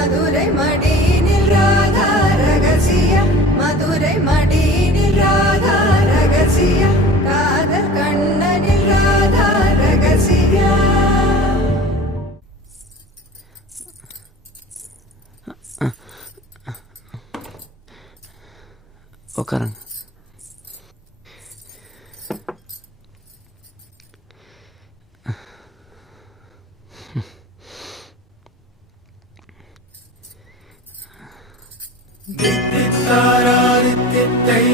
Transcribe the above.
மதுரை மடியினில் ராதா ரகசியம், மதுரை மடியினில் ராதா ரகசியம், காதல் கண்ணனில் ராதா ரகசியம். உட்காருங்க. தித்தாராதித்தித்தை